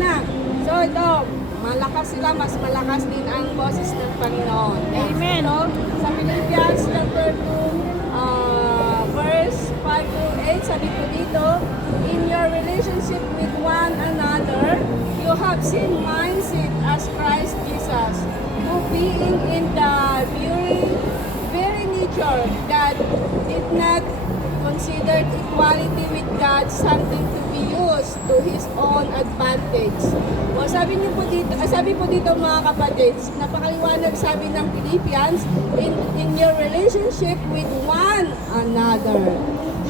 na. So ito, malakas sila, mas malakas din ang boses ng Panginoon. Amen. So, sa Philippians chapter 2, verse 5 to 8, sabi ko dito, in your relationship with one another, you have same mindset as Christ Jesus, who being in the very nature, God did not consider equality with God something to be used to His own advantage. O sabi po dito mga kapatids, napakaliwanag sabi ng Philippians, in your relationship with one another,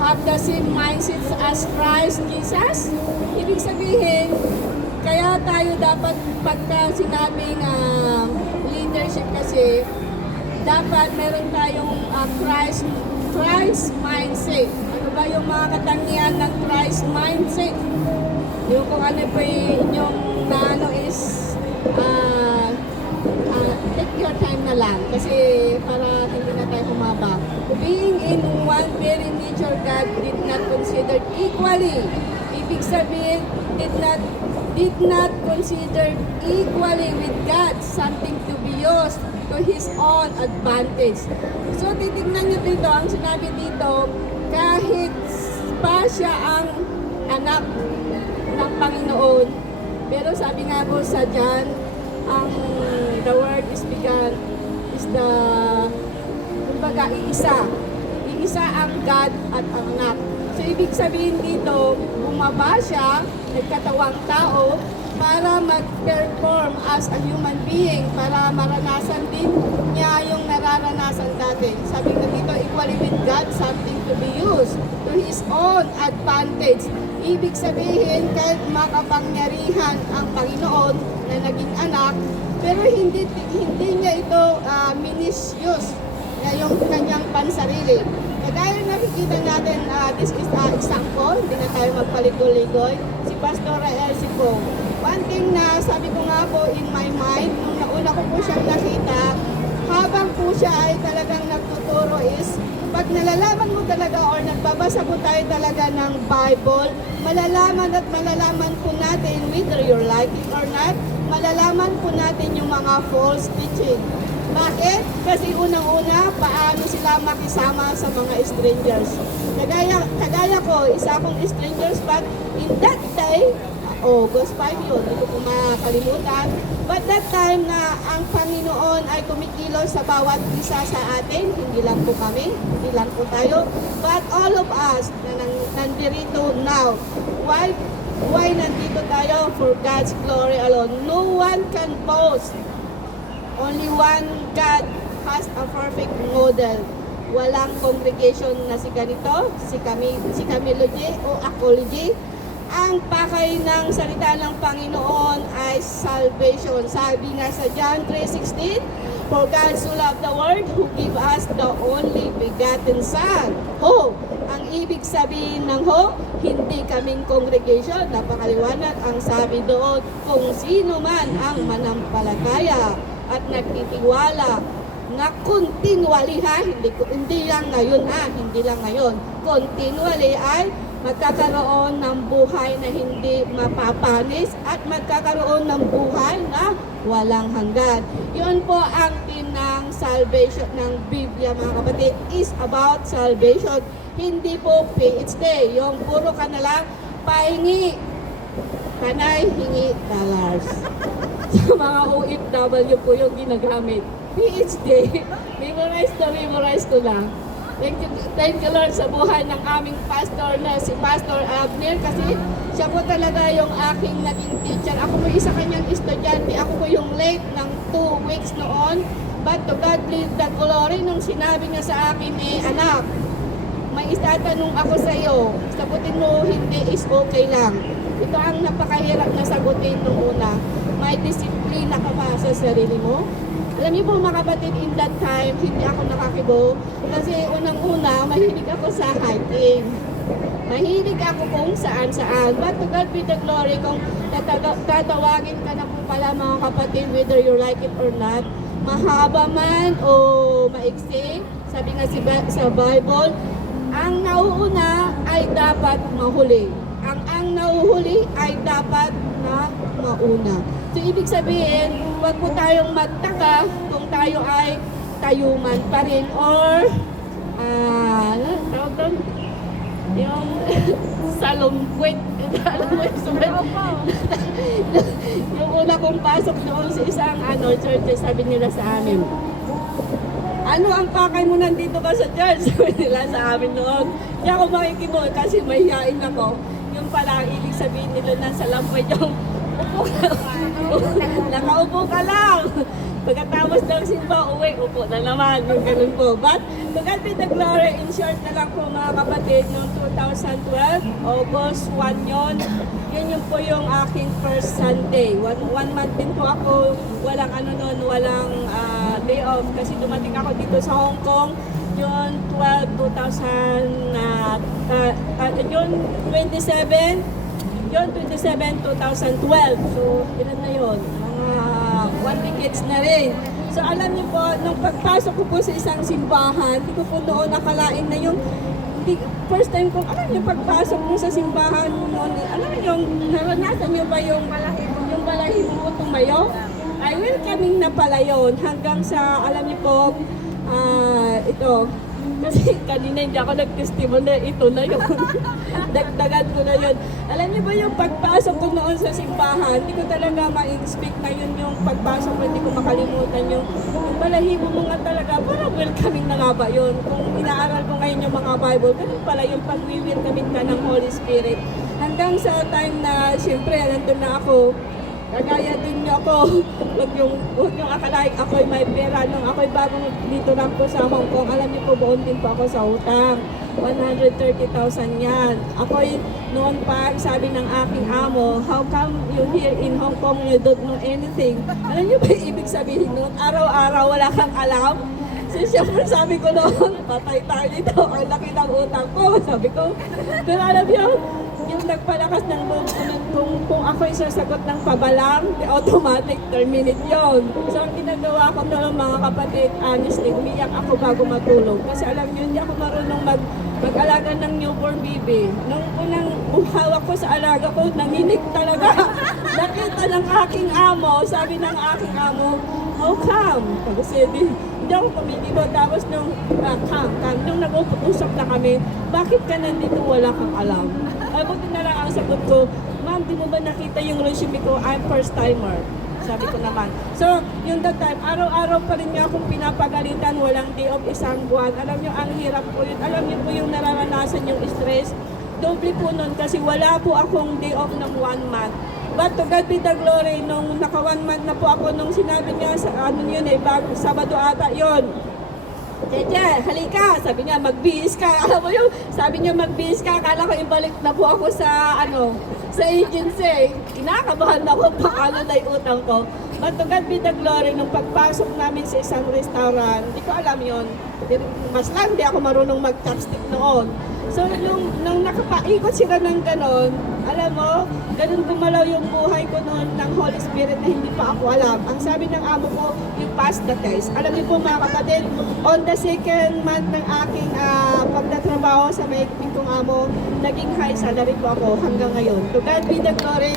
have the same mindsets as Christ Jesus. Ibig sabihin, kaya tayo dapat pagka sinabing leadership kasi, dapat meron tayong Christ mindset. Ano ba yung mga katangian ng Christ mindset? Yung kung ano po yung ano is take your time na lang kasi para hindi na tayo humaba. Being in one very nature, God did not consider equally. Ibig sabihin, did not consider equally with God something to be used to His own advantage. So titignan nyo dito, ang sinabi dito, kahit pa siya ang anak ng Panginoon, pero sabi nga po sa John, the word is began, is the, kumbaga, iisa ang God at ang anak. So ibig sabihin dito, bumaba siya, nagkatawang tao, para mag-perform as a human being, para maranasan din niya yung nararanasan dati. Sabi nga dito, equally with God, something to be used to His own advantage. Ibig sabihin, kahit makapangyarihan ang Panginoon na naging anak, pero hindi niya ito misuse yung kanyang pansarili. Kagaya nakikita natin, this is example, hindi na tayo magpaligoy-ligoy, si Pastor Elsie po. One thing na sabi ko nga po in my mind, nung nauna ko po siyang nakita, habang po siya ay talagang nagtuturo is, pag nalalaman mo talaga or nagbabasa po tayo talaga ng Bible, malalaman po natin, whether you like it or not, malalaman po natin yung mga false teaching. Bakit? Kasi unang-una, paano sila makisama sa mga strangers. Kagaya ko, isa akong strangers, but in that day, August 5 yun, hindi ko makalimutan. But that time na ang Panginoon ay kumikilos sa bawat isa sa atin, hindi lang po kami, hindi lang po tayo, but all of us na nandirito now. Why nandito tayo? For God's glory alone. No one can boast. Only one God has a perfect model. Walang congregation na si ganito, si Camilo J o ako J. Ang pakay ng salita ng Panginoon ay salvation. Sabi nga sa John 3:16, for God so loved the world who gave us the only begotten Son. Ang ibig sabihin ng hindi kaming congregation. Napakaliwanag ang sabi doon, kung sino man ang manampalataya at nagtitiwala na continually hindi lang ngayon, continually ay magkakaroon ng buhay na hindi mapapanis at magkakaroon ng buhay na walang hanggan. Yun po ang theme ng salvation ng Biblia, mga kapatid, is about salvation. Hindi po PhD, yung puro ka na lang pahingi, kanay hingi dollars. Sa mga OFW po yung ginagamit. PhD, memorize ko lang. Thank you Lord sa buhay ng aming pastor na si Pastor Abner kasi siya po talaga yung aking naging teacher. Ako po isa kanyang estudyante. Ako po yung late ng 2 weeks noon. But to God be the glory nung sinabi niya sa akin anak, may itatanong ako sa iyo. Sagutin mo hindi is okay lang. Ito ang napakahirap na sagutin nung una. May disiplina ka pa sa sarili mo. Alam niyo po mga kapatid, in that time, hindi ako nakakibo. Kasi unang-una, mahilig ako sa hiking. Mahilig ako kung saan-saan. But to God be the glory, kung tatawagin ka na po pala mga kapatid, whether you like it or not, mahaba man o maiksi, sabi nga sa Bible, ang nauuna ay dapat mahuli. Ang nauhuli ay dapat na una. So, ibig sabihin, huwag po tayong magtaka kung tayo ay tayuman pa rin or ano tawag doon? Yung salumkwit. Alam mo yung yung una kong pasok doon sa isang church, sabi nila sa amin, ano ang pakay mo nandito ka sa church? Sabi nila sa amin noon. Hindi ako makikiboy kasi mahihain ako. Yung pala, ibig sabihin nila nasa lampay yung upo ka. Nakaupo ka lang. Pagkatapos ng simba, uwi, upo na naman. Yung ganun po. But, to God be the glory, in short na lang po mga kapatid, noong 2012, August 1 yun. Yun po yung aking first Sunday. One month din po ako, walang walang day off. Kasi dumating ako dito sa Hong Kong, June 12, 2000, June 27, June 27, 2012. So, ilan na yun? Mga 1 decades na rin. So, alam niyo po, nung pagpasok ko po sa isang simbahan, hindi ko po noon nakalain na yung first time ko, alam niyo, pagpasok mo sa simbahan noon, alam niyo, naranasan niyo ba yung balahibo mo tumayo? Ay, welcoming na pala yun hanggang sa, alam niyo po, ito, kasi kanina hindi ako nag-testimony, ito na yun. Dagdagan ko na yun. Alam niyo ba yung pagpasok ko noon sa simbahan, hindi ko talaga ma-expect na yun yung pagpasok ko, hindi ko makalimutan yung balahibo mo nga talaga, parang welcoming na nga ba yun? Kung inaaral ko ngayon yung mga Bible, ganun pala yung pag-welcoming ka ng Holy Spirit. Hanggang sa time na, siyempre, nandun na ako, kagaya din niyo ako, huwag yung akalain ako'y may pera. Nung ako'y bagong dito lang po sa Hong Kong, alam niyo po, buon din po ako sa utang. 130,000 yan. Ako'y noon pa, sabi ng aking amo, how come you here in Hong Kong, you don't know anything? Alam niyo ba ibig sabihin noon? Araw-araw wala kang alam? So, siyempre sabi ko noon, patay tayo dito, ang laki ng utang ko. Sabi ko, pero alam niyo, yung nagpalakas ng loob ko nun, kung ako'y sasagot ng pabalang, automatic terminate yon. So, ang ginagawa ko noon, mga kapatid, honestly, umiyak ako bago matulog. Kasi alam niyo, hindi ako marunong mag-alaga ng newborn baby. Nung unang hawak ko sa alaga ko, nanginig talaga. Nakita ng aking amo, sabi ng aking amo, how come? Kasi hindi ako kumikibo. Tapos nung nung nag-usap na kami, bakit ka nandito wala kang alam? Ay, buti na lang ang sagot ko, ma'am, di mo ba nakita yung resume ko? I'm first timer. Sabi ko naman. So, yung that time, araw-araw pa rin niya akong pinapagalitan, walang day off isang buwan. Alam niyo, ang hirap po yun. Alam niyo po yung nararanasan yung stress. Doble po nun kasi wala po akong day off ng 1 month. But to God be the glory, nung naka 1 month na po ako, nung sinabi niya, bago, Sabado ata yun. Jeje, halika, sabi niya, magbihis ka. Alam mo yung, sabi niya, magbihis ka. Akala ko ibalik na po ako sa, sa agency. Kinakabahan ako, paano na yung utang ko. But to God be the glory, nung pagpasok namin sa isang restaurant, hindi ko alam yun. Mas lang, hindi ako marunong mag-chopstick noon. So, nung nakapaikot sila ng ganon, alam mo, ganun gumalaw yung buhay ko noon ng Holy Spirit na hindi pa ako alam. Ang sabi ng amo ko, you pass the test. Alam niyo po mga kapatid, on the second month ng aking pagtatrabaho sa maigping kong amo, naging high salary po ako hanggang ngayon. To God be the glory,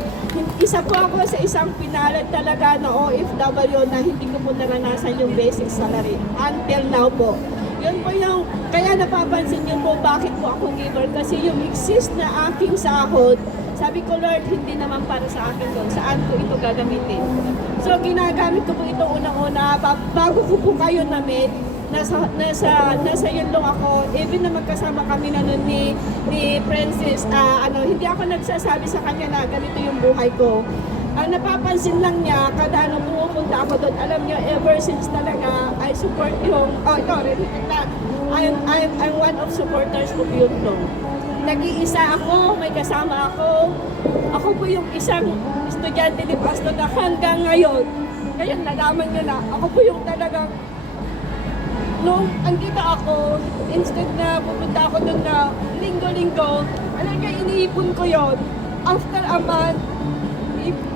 isa po ako sa isang pinalad talaga na OFW na hindi ko po naranasan yung basic salary. Until now po. Yun po yung, kaya napapansin niyo po bakit po ako giver. Kasi yung exist na aking sahod, sabi ko, Lord, hindi naman para sa akin doon. Saan ko ito gagamitin? So, ginagamit ko po ito unang-una. Bago ko po kayo na-meet, nasa yun lang ako. Even na magkasama kami na nun ni Princess, hindi ako nagsasabi sa kanya na ganito yung buhay ko. Napapansin lang niya, kada pumupunta ako doon, alam niyo, ever since talaga, I support yung, I'm one of supporters of Yunlong. Nag-iisa ako, may kasama ako. Ako po yung isang estudyante ni Pastor na hanggang ngayon. Ngayon, nalaman niyo na, ako po yung talagang, nung andito ako, instead na pupunta ako doon na linggo-linggo, alam niya, iniipon ko yon. After a month,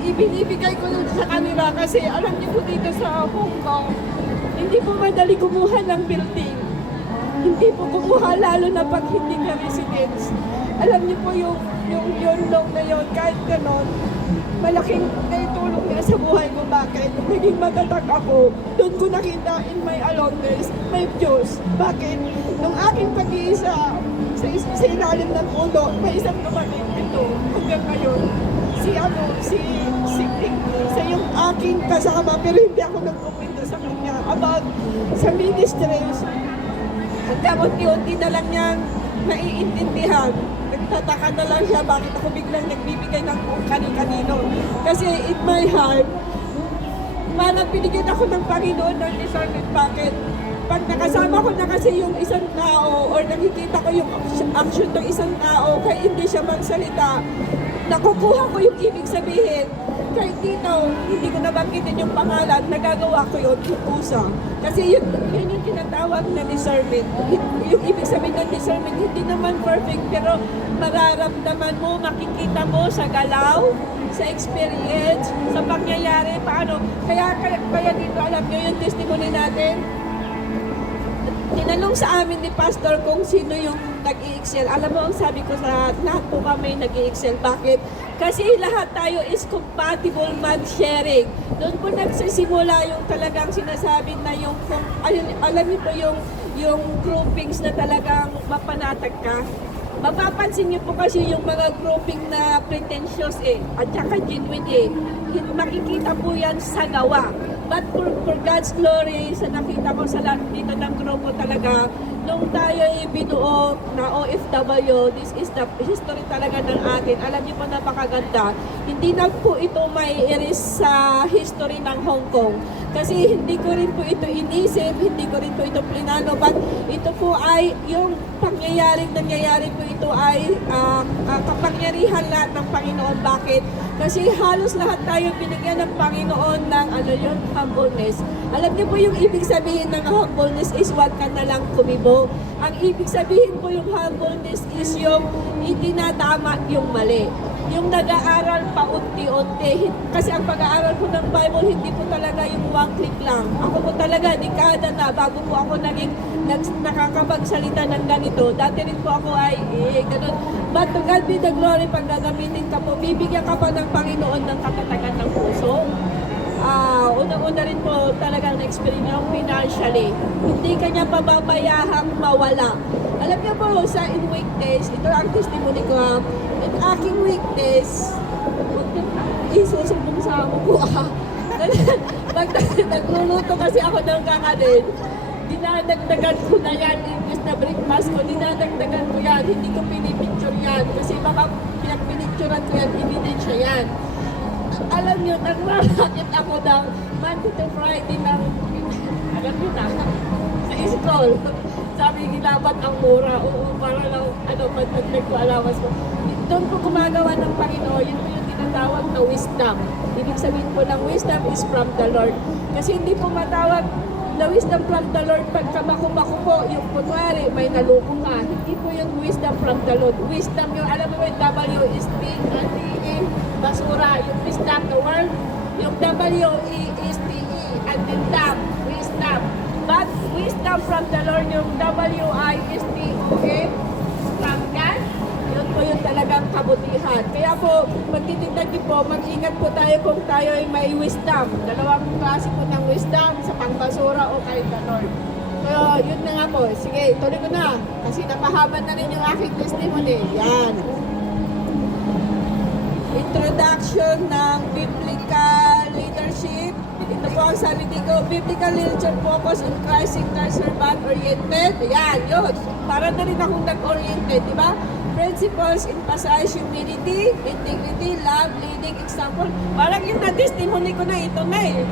ibinibigay ko lang sa kanila kasi alam niyo po dito sa Hong Kong, hindi po madali kumuha ng building. Hindi po kumuha lalo na pag hindi ka residents. Alam niyo po yung loan na yun, kahit ganon, malaking naitulong niya sa buhay ko. Bakit? Naging matatag ako. Doon ko nakita in my aloneness, may Diyos. Bakit? Nung aking pag-iisa sa ilalim ng ulo, may isang dumating ito hanggang ngayon. Sa yung aking kasama, pero hindi ako nagpupunta sa kanya about sa ministries. Hanggang unti-unti na lang niyang naiintindihan. Nagtataka na lang siya bakit ako biglang nagbibigay ng kung kani-kanino. Kasi in my heart, parang binigyan ako ng Panginoon ng discernment. Bakit? Pag nakasama ko na kasi yung isang tao or nakikita ko yung action ng isang tao kaya hindi siya magsalita, nakukuha ko yung ibig sabihin. Kahit dito, hindi ko nabanggitin yung pangalan, nagagawa ko yun, kusa. Kasi yun yung tinatawag na discernment. Yung ibig sabihin ng discernment, hindi naman perfect, pero mararamdaman mo, makikita mo sa galaw, sa experience, sa pangyayari, paano. Kaya dito, alam nyo yung testimony natin, tinanong sa amin ni Pastor kung sino yung nag-i-excel. Alam mo, ang sabi ko sa lahat po kami nag-i-excel. Bakit? Kasi lahat tayo is compatible mag-sharing. Doon po nagsisimula yung talagang sinasabi na yung, alam niyo po yung groupings na talagang mapanatag ka. Mapapansin niyo po kasi yung mga grouping na pretentious at saka genuine makikita po yan sa gawa. But for God's glory, sa nakita ko sa lahat dito ng grupo talaga, nung tayo binuo na OFW, this is the history talaga ng atin. Alam niyo po, napakaganda. Hindi na po ito may erase sa history ng Hong Kong. Kasi hindi ko rin po ito inisip, hindi ko rin po ito plinano, but ito po ay yung nangyayari po ito ay kapangyarihan lahat ng Panginoon. Bakit? Kasi halos lahat tayo binigyan ng Panginoon ng humbleness. Alam niyo po yung ibig sabihin ng humbleness is wag ka na lang kumibo. Ang ibig sabihin po yung humbleness is yung itinatama yung mali. Yung nag-aaral pa unti-unti. Kasi ang pag-aaral ko ng Bible, hindi po talaga yung one click lang. Ako po talaga, dekada na, bago po ako nakakapagsalita ng ganito. Dati rin po ako ay, ganun. But to God be the glory, pag gagamitin ka po, bibigyan ka pa ng Panginoon ng katatagan ng puso. Una-una rin po talagang na-experience yung financially. Hindi kanya pababayahang mawala. Alam niyo po, sa in weekdays, ito ang testimony ko in aking weekdays, isusumbong sa amo ko Pag nagluluto kasi ako ng kakanin, dinadagdagan ko na yan, imbis na breakfast ko, dinadagdagan ko yan, hindi ko pinipicture yan. Kasi baka pinagpinicturean ko yan, ebidensya yan. Alam nyo, nagmarakit ako ng Monday to Friday ng, alam nyo na, sa school. Sabi, gilabat ang mura. Oo, para lang, pagdagdag ko alawas ko. Doon po gumagawa ng Panginoon, yun po yung tinatawag na wisdom. Ibig sabihin po ng wisdom is from the Lord. Kasi hindi po matawag na wisdom from the Lord pagka maku-maku po, yung kunwari, may naloko ka. Hindi po yung wisdom from the Lord. Wisdom yung, alam mo yung W is T-A, basura. Yung wisdom, the word, yung W-E is T-E, and then dam, wisdom. But wisdom from the Lord, yung W-I is T-O-A, from God, yun po yung talagang kabutihan. Kaya po, magtitignan niyo po, mag-ingat po tayo kung tayo ay may wisdom. Dalawang klase po ng wisdom, sa pangbasura o kay the Lord. So, yun na nga po. Sige, tuloy ko na. Kasi napahaba na rin yung aking testimony. Yan. Introduction ng Biblical Leadership. Ito po ang sabi ko, Biblical Leadership focus on Christ-centered, servant-oriented. Ayan, yun. Para na rin akong nag-oriented, di ba? Principles emphasize humility, integrity, love, leading example. Parang yung na-testimony ko na, ito na eh.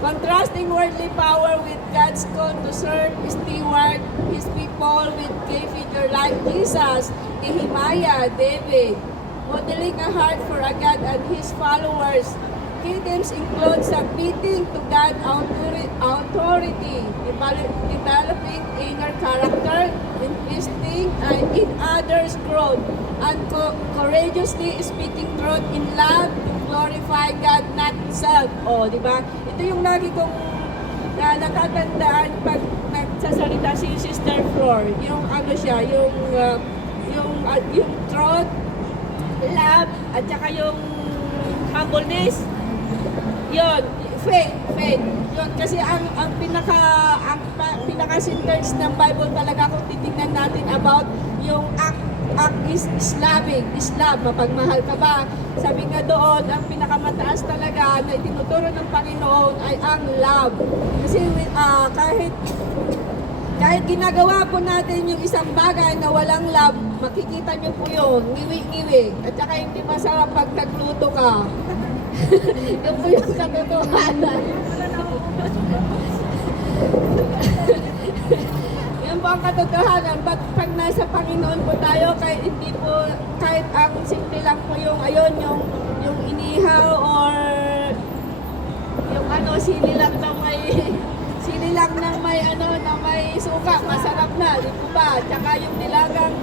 Contrasting worldly power with God's call to serve, steward His people with key figure like Jesus, Nehemiah, David. Modeling a heart for a God and His followers. Key themes include submitting to God's authority, developing inner character, investing in others' growth, and courageously speaking truth in love to glorify God, not self. O, di ba? Ito yung lagi kong natatandaan pag nagsasalita si Sister Flor. Yung ano siya, yung truth, love, at saka yung humbleness, yon, faith. Yun, kasi ang pinaka sentence ng Bible talaga kung titingnan natin about yung act is loving, is love, mapagmahal ka ba? Sabi nga doon, ang pinakamataas talaga na itinuturo ng Panginoon ay ang love. Kasi kahit ginagawa po natin yung isang bagay na walang love, makikita nyo po yun, ngiwi-ngiwi. At saka hindi masarap pag nagluto ka. Yun po yung katotohanan. Yan po ang katotohanan. But pag nasa Panginoon po tayo, kahit ang simple lang po yung ayun, yung inihaw or yung sili lang ng may suka, masarap na, di po ba? Tsaka yung nilagang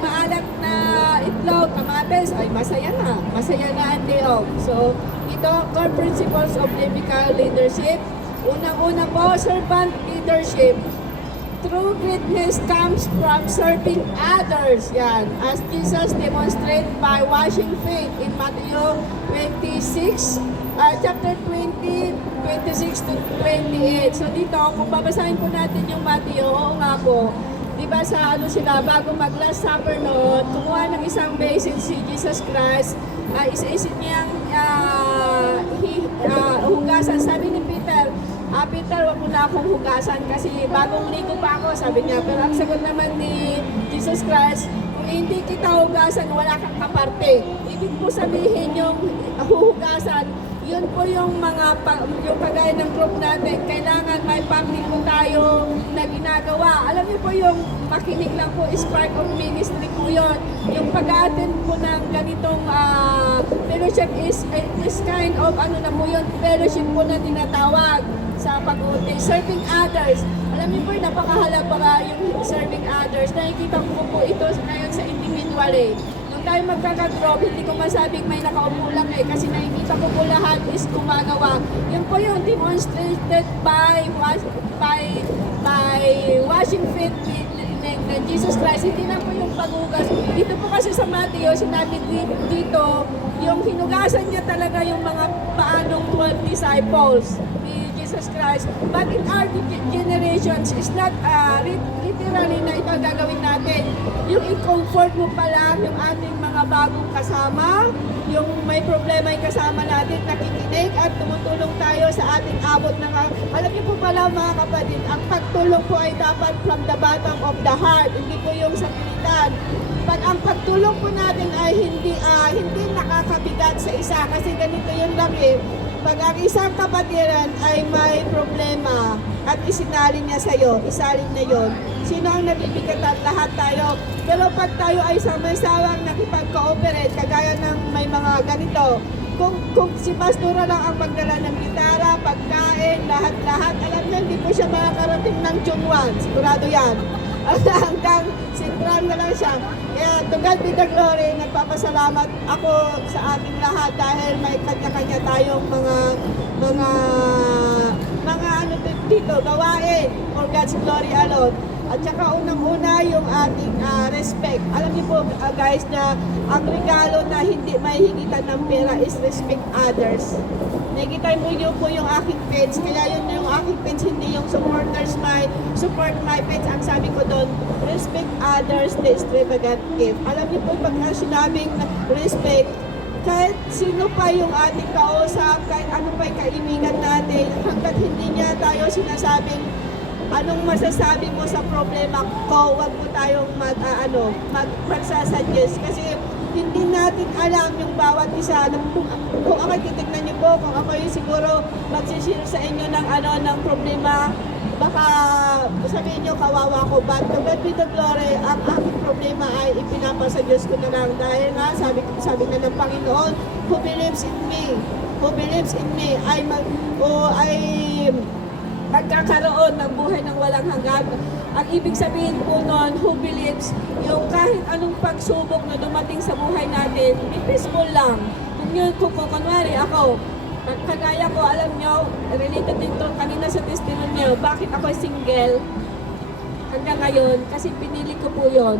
maalat na itlog, kamates, ay masaya na ang day off. So, ito, core principles of biblical leadership. Unang-una po, servant leadership. True greatness comes from serving others. Yan. As Jesus demonstrated by washing feet in Matthew 26, chapter 20, 26 to 28. So dito, kung babasahin po natin yung Matthew, oo nga po, di ba sa sila, bago mag-last supper noon, kumuha ng isang basin si Jesus Christ, isa-isin niyang hugasan. Sabi ni Peter, Peter, wag mo na akong hugasan kasi bagong ligo pa ako, sabi niya. Pero ang sagot naman ni Jesus Christ, kung hindi kita hugasan, wala kang kaparte. Ibig po sabihin yung huhugasan, yun po yung yung kagaya ng group natin, kailangan may public po tayo na ginagawa. Alam niyo po yung makinig lang po is part of ministry po yun. Yung pag-attend po ng ganitong fellowship is kind of na po yun, fellowship po na tinatawag sa pag-uti. Serving others. Alam niyo po yung napakahalaga yung serving others. Nakikita ko po ito ngayon sa individual Nung tayo magkaka-group, hindi ko masabing may nakaupo lang kasi nakikita ko po lahat is gumagawa. Yun po yung demonstrated by washing feet ng Jesus Christ. Hindi na po yung paghugas. Dito po kasi sa Matthew, sinabi dito, yung hinugasan niya talaga yung mga paanong 12 disciples ni Jesus Christ. But in our generations, it's not literally na ito gagawin natin. Yung i-comfort mo pala yung ating mga bagong kasama, yung may problema yung kasama natin, nakikinig at tumutulong tayo sa ating abot ng... Alam niyo po pala mga kapatid, ang pagtulong po ay dapat from the bottom of the heart, hindi po yung sa pilitan. Pag ang pagtulong po natin ay hindi nakakabigat sa isa, kasi ganito yung laki. Pag ang isang kapatiran ay may problema at isinalin niya sa'yo, isalin na yon, sino ang nabibigatan? Lahat tayo. Pero pag tayo ay sama-samang nakipag-cooperate, kagaya ng may mga ganito, kung si pastora lang ang magdala ng gitara, pagkain, lahat-lahat, alam niya, hindi po siya makakarating ng June 1, sigurado yan. Hanggang sintral na lang siya. Kaya to God be the glory, nagpapasalamat ako sa ating lahat dahil may kanya-kanya tayong mga dito, gawain for God's glory alone. At saka unang-una yung ating respect. Alam niyo po guys na ang regalo na hindi mahihigitan ng pera is respect others. Nakikita mo niyo po yung aking page, kaya yun yung aking page, hindi yung support my page. Ang sabi ko doon, respect others, the extravagant gift. Alam niyo po pag sinabing respect, kahit sino pa yung ating kausap, kahit ano pa yung kaibigan natin, hanggat hindi niya tayo sinasabing anong masasabi mo sa problema ko, wag mo tayong magsasuggest kasi hindi natin alam yung bawat isa. Kung ako titignan niyo po, kung ako yung siguro magsishare sa inyo ng problema, baka sabihin niyo kawawa ko, but to God be the glory, ang aking problema ay ipinapasa Diyos ko na lang dahil nga sabi na ng Panginoon, who believes in me ay magkakaroon ng buhay ng walang hanggan. Ang ibig sabihin po nun, who believes, yung kahit anong pagsubok na dumating sa buhay natin, be peaceful lang. Kung kunwari ako, kagaya ko, alam nyo, related din to kanina sa testimony nyo, bakit ako single hanggang ngayon? Kasi pinili ko po yon.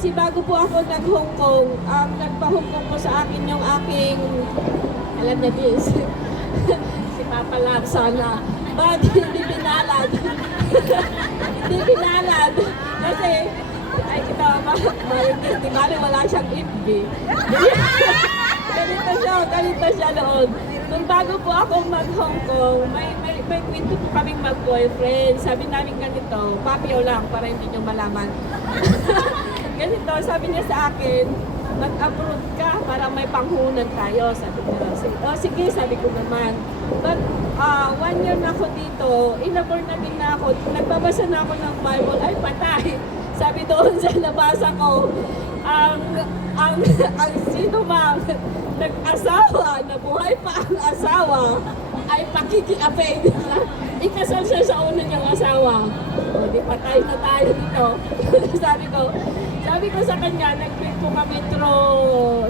Kasi bago po ako nag-Hong Kong, ang nagpa-Hong Kong po sa akin yung aking, alam na this, si Papa Lab sana. But hindi pinalad. Hindi pinalad. Kasi, ay ito, marinig, di ba wala siyang ibig. Ganito siya noon. Nung bago po ako mag-Hong Kong, may kwento po kaming mag-boyfriend. Sabi namin ganito, papio lang para hindi nyo malaman. Ganito, sabi niya sa akin, mag-abroad ka para may panghunan tayo. Sabi niya, oh, sige, sabi ko naman. But 1 year na ako dito, inabor na din na ako. Nagbabasa na ako ng Bible, ay patay. Sabi doon sa nabasa ko, ang sino mang nag-asawa, nabuhay pa ang asawa, ay pakikiapay nila. Ikasal siya sa una niyang asawa. O, di patay na tayo dito. sabi ko sa kanya, nag-tweet po kami through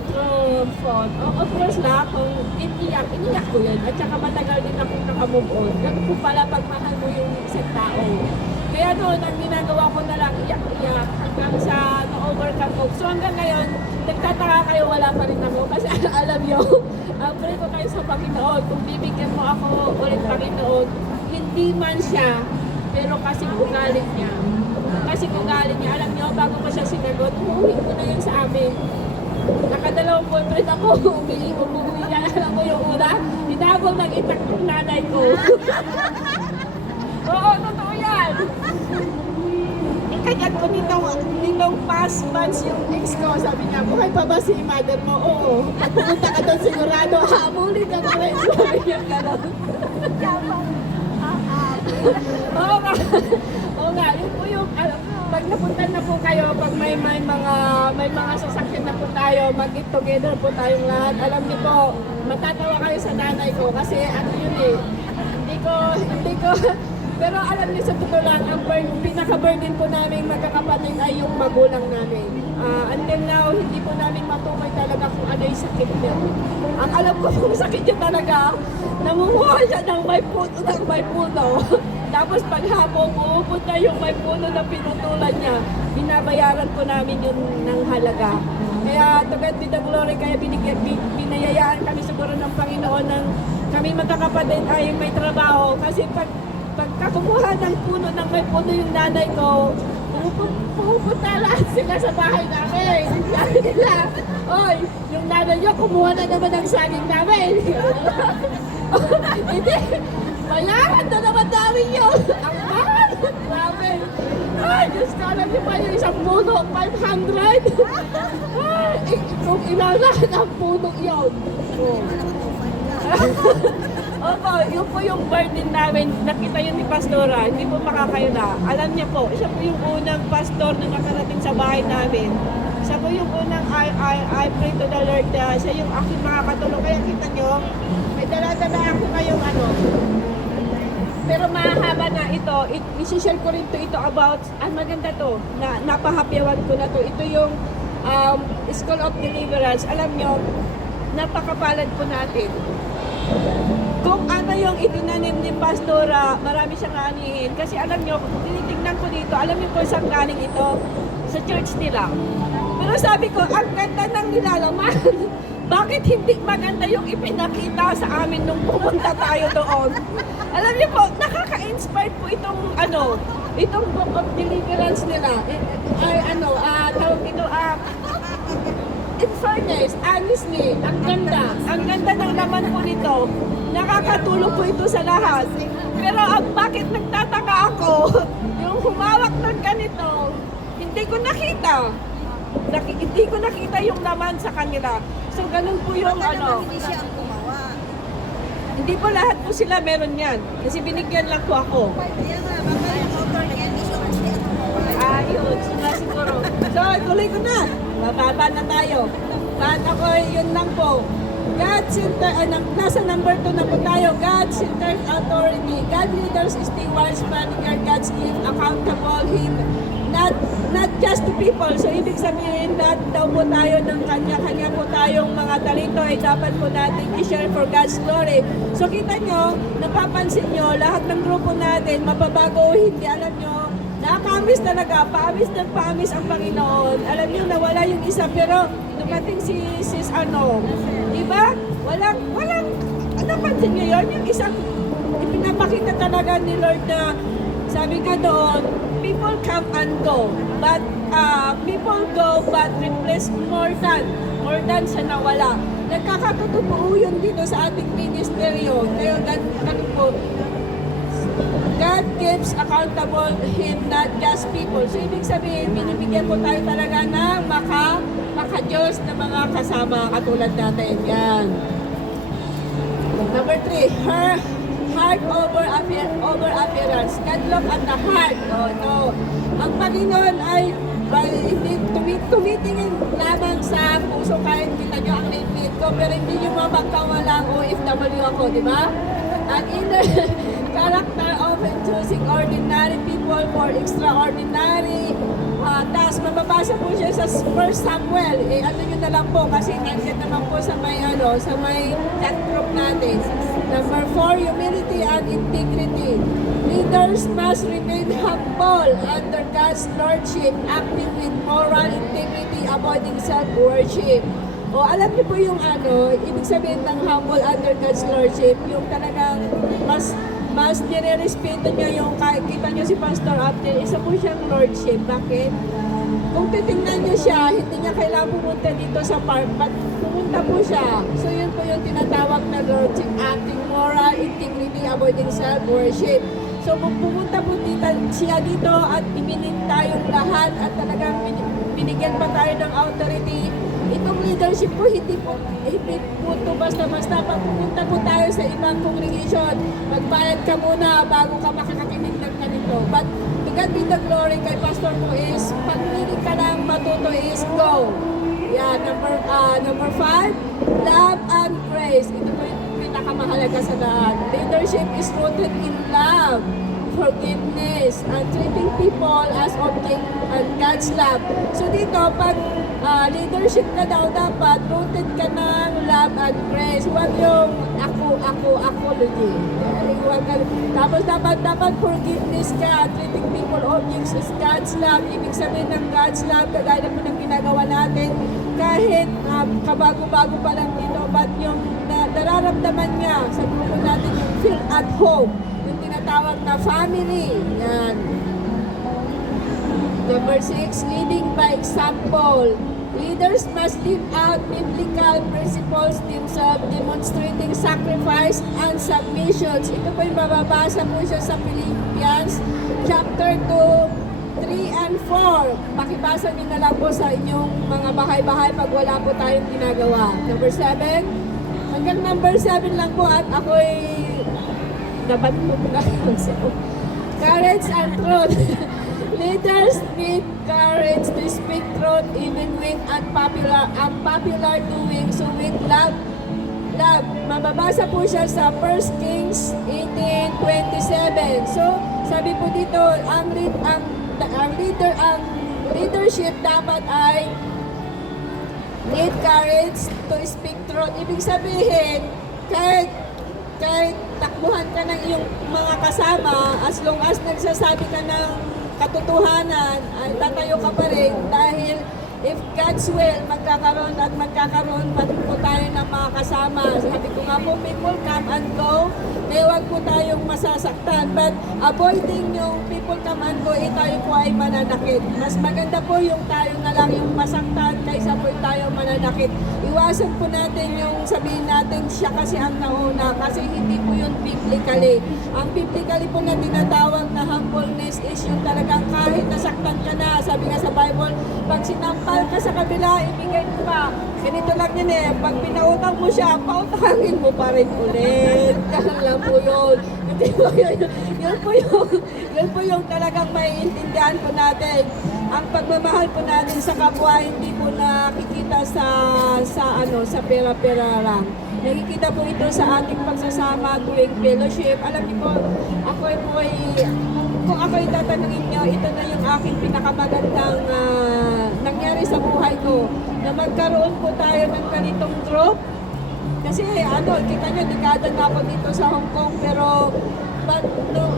phone. Of course na, kung iniyak ko yun. At saka matagal din akong nakamove on. Ganun po pala pagmahal mo yung isang tao. Kaya doon, ang ginagawa ko na lang, iyak-iyak hanggang sa na-overcome ko. So hanggang ngayon, nagtataka kayo, wala pa rin ako. Kasi alam nyo, pray ko kayo sa Panginoon. Kung bibigyan mo ako ulit Panginoon, hindi man siya, pero kasi ugalit niya. Kasi ugalit niya, alam nyo, bago ko siya sinagot, umuwi ko na yun sa amin. Nakadalawang boyfriend ako, umuwi niya. Alam ko yung una, hinabol ng itak ng nanay ko. Oo, totoo yan. Kaya ko nitong past months yung ex ko, sabi niya, buhay pa ba si mother mo? Oo. Pupunta ka doon sigurado, habulin ka pa rin. Sabi niya gano'n. Oo nga. Oo nga, yun po yung, pag napunta na po kayo, pag may mga sasakyan na po tayo, mag-get together po tayong lahat. Alam niyo po, matatawa kayo sa nanay ko kasi ano yun eh, hindi ko, pero alam niyo sa totoo lang, ang pinaka-burden po namin magkakapatid ay yung magulang namin. Until now, hindi po namin matukoy talaga kung ano yung sakit niya. Ang alam ko kung sakit niya talaga, namumuha siya ng may puno. Tapos paghapon, pupunta yung may puno na pinutulan niya. Binabayaran po namin yun ng halaga. Kaya to God be the glory, kaya binayayaan kami siguro ng Panginoon ng kami magkakapatid ay may trabaho. Kasi pagkakumuha ng puno ng may puno yung nanay ko, pupunta lahat sila sa bahay namin. Sabi nila, oy, yung nanay nyo, kumuha na naman ng saging namin. Hindi, bayaran na naman namin yun. Ang mahal. Grabe. Ay, Diyos ka, alam niyo pa yung isang puno, 500. Ay, kung ilalahan ang puno yun. Oh. Opo, yun po yung burden namin. Nakita yun ni Pastora, hindi po makakayula. Alam niya po, siya po yung unang pastor na nakarating sa bahay namin. Siya po yung unang I pray to the Lord. Siya yung aking makakatulong. Kaya kita nyo, may dala-dala ako ngayong ano. Pero mahaba na ito. I-share ko rin ito about, maganda to, na napahapyawan ko na to. Ito yung School of Deliverance. Alam nyo, napakapalad po natin. Kung ano yung itinanim ni Pastora, marami siyang anihin. Kasi alam nyo, tinitingnan ko dito, alam nyo kung saan galing ito? Sa church nila. Pero sabi ko, ang ganda ng nilalaman. Bakit hindi maganda yung ipinakita sa amin nung pumunta tayo doon? Alam niyo po, nakaka-inspire po itong Book of Deliverance nila. Tawag dito, in fairness, honestly, ang ganda ng laman po nito. Nakakatulong po ito sa lahat. Pero bakit nagtataka ako, yung humawak ng ganito, hindi ko nakita. Hindi ko nakita yung laman sa kanila. So, ganun po yung Hindi siya ang gumawa. Hindi po lahat po sila meron yan. Kasi binigyan lang po ako. Kaya nga, baka yung author niya, hindi siya ang gumawa. Ayun, siguro. So, tuloy ko na. Mababa na tayo. At ako, yun lang po. Nasa number 2 na po tayo. God-centered authority. God leaders stewards, bodyguard, God's gift, accountable Him. Not just to people. So, ibig sabihin, lahat daw po tayo ng kanya-kanya po tayong mga talento ay dapat po natin i-share for God's glory. So, kita nyo, napapansin nyo, lahat ng grupo natin, mababago o hindi, alam nyo, Nakamis talaga, pamis ng pamis ang Panginoon. Alam niyo, nawala yung isa, pero dumating si sis ano, di ba? Walang, napansin niyo yun? Yung isang, ipinapakita talaga ni Lord na, sabi ka doon, people come and go, but people go, but replace more than siya nawala. Nagkakatotoo yun dito sa ating ministeryo. Kaya ganun po, God gives accountable Him, not just people. So, ibig sabihin, binibigyan po tayo talaga ng maka-Diyos na mga kasama katulad natin. Yan. Number 3, her heart over appearance. God look at the heart. No. Ang Panginoon ay hindi tumitingin lamang sa puso. Kahit kita nyo ang name ko, pero hindi nyo mapagkawalang OFW ako, di ba? An inner character often choosing ordinary people for extraordinary tasks. Mababasa po siya sa 1 Samuel. Ano nyo na lang po kasi nandiyan naman po sa may chat group natin. Number 4, humility and integrity. Leaders must remain humble under God's lordship, acting with moral integrity, avoiding self-worship. O alam niyo po yung ibig sabihin ng humble under God's lordship, yung talagang mas nire-respeto niya yung, kita niyo si Pastor Abner, isa po siyang lordship. Bakit? Kung titingnan niyo siya, hindi niya kailangan pumunta dito sa park, but pumunta po siya. So yun po yung tinatawag na lordship, acting moral integrity, avoiding self-worship. So kung pumunta po siya dito at iminit tayong lahat at talagang binigyan pa tayo ng authority, itong leadership po hindi po ito basta-basta. Pag pumunta po tayo sa ibang congregation, magbayad ka muna bago ka makakakinig ng ganito. But to God be the glory kay Pastor mo is, pag hindi ka lang matuto is go. Yeah, number 5, love and grace. Ito po yung pinakamahalaga sa lahat. Leadership is rooted in love, forgiveness, and treating people as object and God's love. So dito, pag leadership ka daw, dapat rooted ka ng love and grace. Huwag yung apology. Tapos dapat forgiveness ka, treating people objects as God's love. Ibig sabihin ng God's love, kagaya po ng ginagawa natin, kahit kabago-bago pa lang dito, but yung nararamdaman niya sa grupo natin, yung feel at home, yung tinatawag na family. Yan. Number 6, leading by example. Leaders must live out biblical principles themselves, demonstrating sacrifice and submissions. Ito po yung mababasa po siya sa Philippians chapter 2, 3 and 4. Pakibasa niyo na lang po sa inyong mga bahay-bahay pag wala po tayong ginagawa. Number 7, hanggang number 7 lang po at ako'y dapat po na courage and truth. Leaders need courage to speak truth even when unpopular doing so with love. Mababasa po siya sa 1 Kings 18:27. So, sabi po dito, ang leadership dapat ay need courage to speak truth. Ibig sabihin, kahit takbuhan ka ng iyong mga kasama, as long as nagsasabi ka ng katotohanan, ay tatayo ka pa rin dahil if God's will, magkakaroon pati po tayo ng mga kasama. Sabi ko nga po, people come and go, kaya huwag po tayong masasaktan. But avoiding yung people come and go, tayo po ay mananakit. Mas maganda po yung tayo na lang yung masaktan kaysa po tayo mananakit. Iwasan po natin yung sabihin natin siya kasi ang nauna, kasi hindi po yun biblically. Ang biblically po na tinatawag na humbleness is yung talagang kahit nasaktan ka na. Sabi nga sa Bible, pag sinampal ka sa kabila, ibigay mo pa. Ganito lang yun eh. Pag pinautang mo siya, pautangin mo pa rin ulit. Ganun lang po yun. Yun po yung talagang maiintindihan po natin. Ang pagmamahal po natin sa kapwa, hindi po nakikita sa pera-pera lang. Nakikita po ito sa ating pagsasama tuwing fellowship. Alam niyo po, kung ako tatanungin niyo, ito na yung aking pinakamagandang nangyari sa buhay ko. Na magkaroon po tayo ng ganitong group. Kasi kita niyo, dekada na ako dito sa Hong Kong, pero but no,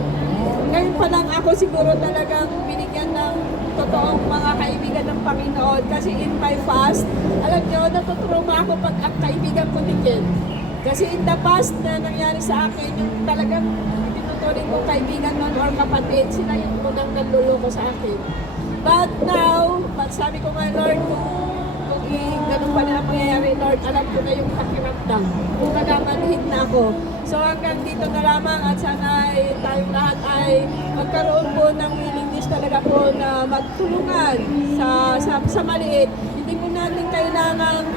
ngayon pa lang ako siguro talagang binigyan ng totoong mga kaibigan ng Panginoon kasi in my fast, alam nyo, natutruma ako pag ang kaibigan ko tingin. Kasi in the past na nangyari sa akin, yung talagang tinuturing kong kaibigan nun or kapatid, sila yung unang nanluloko sa akin. But now, sabi ko nga, Lord, kung ganun pa na ang mangyayari, Lord, alam ko na yung pakiramdam. Kung nagamanhid na ako. So hanggang dito na lamang at sana ay tayong lahat ay magkaroon po ng willingness talaga po na magtulungan sa maliit. Hindi po natin kailangan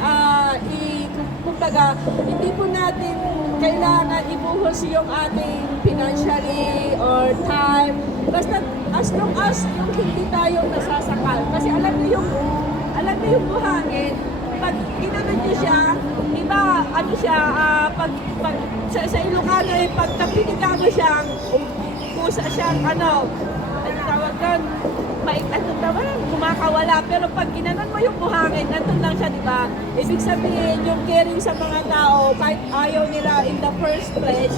kumbaga, hindi po natin kailangan ibuhos yung ating financially or time. Basta as long as yung hindi tayo nasasakal. Kasi alam niyo yung buhangin, pag ginanon niyo siya, di ba, ano siya, pag sa Ilocano, pag napiniga mo siyang, kusa siyang, ano tawag doon, kumakawala. Pero pag ginanon mo yung buhangin, nandun lang siya, di ba? Ibig sabihin, yung caring sa mga tao, kahit ayaw nila in the first place,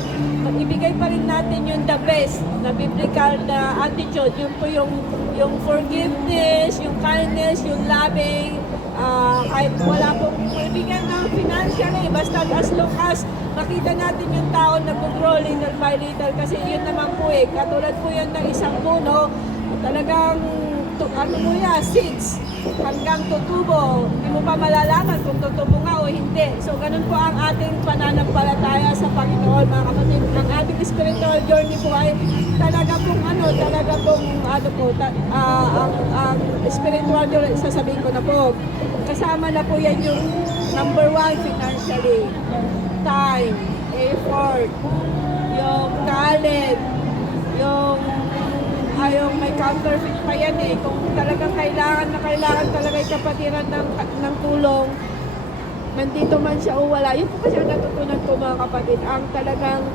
ibigay pa rin natin yung the best na biblical na attitude. Yun po yung forgiveness, yung kindness, yung loving, kahit wala pong bibigyan ng financially, basta as long as makita natin yung tao nag-grow little by little, kasi yun naman po katulad po yan ng isang puno, talagang seeds hanggang tutubo, hindi mo pa malalaman kung tutubo nga o hindi. So ganun po ang ating pananampalataya sa Panginoon, mga kapatid. Ang ating spiritual journey po ay talaga pong ang spiritual journey, sasabihin ko na po, kasama na po yan yung number 1 financially, time, effort, yung talent, yung may counterfeit pa yan kung talagang kailangan talaga yung kapatiran ng tulong, nandito man siya o wala. Yun po kasi ang natutunan ko, mga kapatid, ang talagang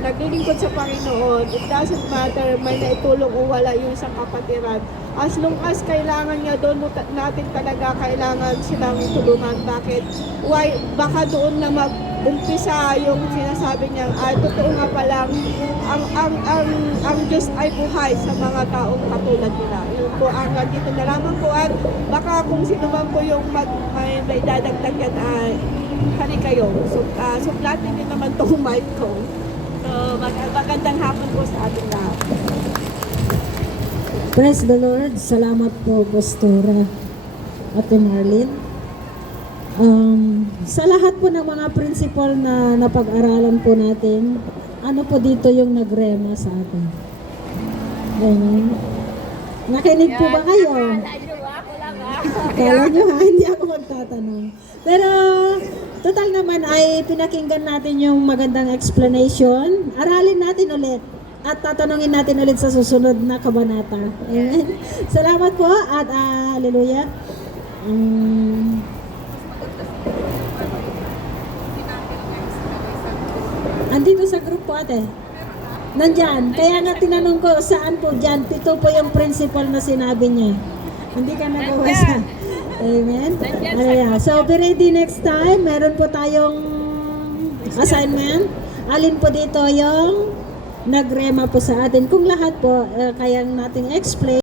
naglilingkod sa Panginoon, it doesn't matter may naitulong o wala yung isang kapatiran. As long as kailangan niya, doon natin talaga kailangan silang tulungan. Bakit? Why? Baka doon na mag-umpisa yung sinasabi niya, totoo nga palang, ang Diyos ay buhay sa mga taong katulad nila. Yun po, hanggang dito na lamang po, at baka kung sino man po yung may dadagdag yan, hari kayo. So, suplatin din naman itong mic ko. So, magandang hapon po sa ating lahat. Praise the Lord. Salamat po, Pastora Ate Marlene. Sa lahat po ng mga principal na napag-aralan po natin, ano po dito yung nagrema sa atin? Amen. Nakinig po ba kayo? Kala nyo ha, hindi ako magtatanong. Pero, total naman ay pinakinggan natin yung magandang explanation. Aralin natin ulit. At tatanungin natin ulit sa susunod na kabanata. Amen. Salamat po at hallelujah. Andito sa group po ate. Nandyan. Kaya nga tinanong ko saan po dyan. Ito po yung principal na sinabi niya. Hindi ka nagawasa. Amen. Hallelujah. So be ready next time. Meron po tayong assignment. Alin po dito yung nagrema po sa atin. Kung lahat po, kayang nating explain.